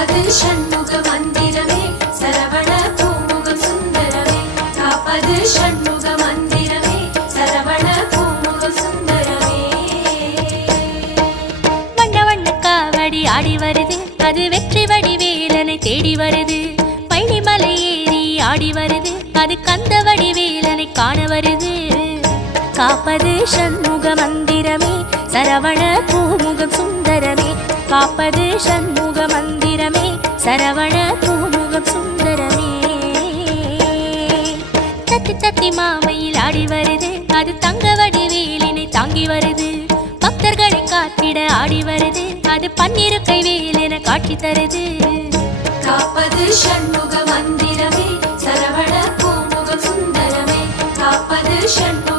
காப்பது ஷண்முக மந்திரமே சரவண பூமுகம் சுந்தரமே காப்பது ஷண்முக மந்திரமே சரவண பூமுகம் சுந்தரமே வண்ண வண்ண காவடி ஆடி வருது அது வெற்றி வடிவேலனை தேடி வருது பழனிமலை ஏறி ஆடி வருது அது கந்த வடிவேலனை காண வருது காப்பது ஷண்முக மந்திரமே சரவண பூமுகம் சுந்தரமே காப்பது ஷண்முக மந்திரமே சரவண பூமுகம் சுந்தரமே தத்தி தத்தி மாமையில் ஆடி வருது அது தங்க வடிவேலினை தாங்கி வருது பக்தர்களை காத்திட ஆடி வருது அது பன்னிரு கைவேலென காட்சி தருது காப்பது ஷண்முக மந்திரமே சரவண பூமுகம் சுந்தரமே காப்பது ஷண்முக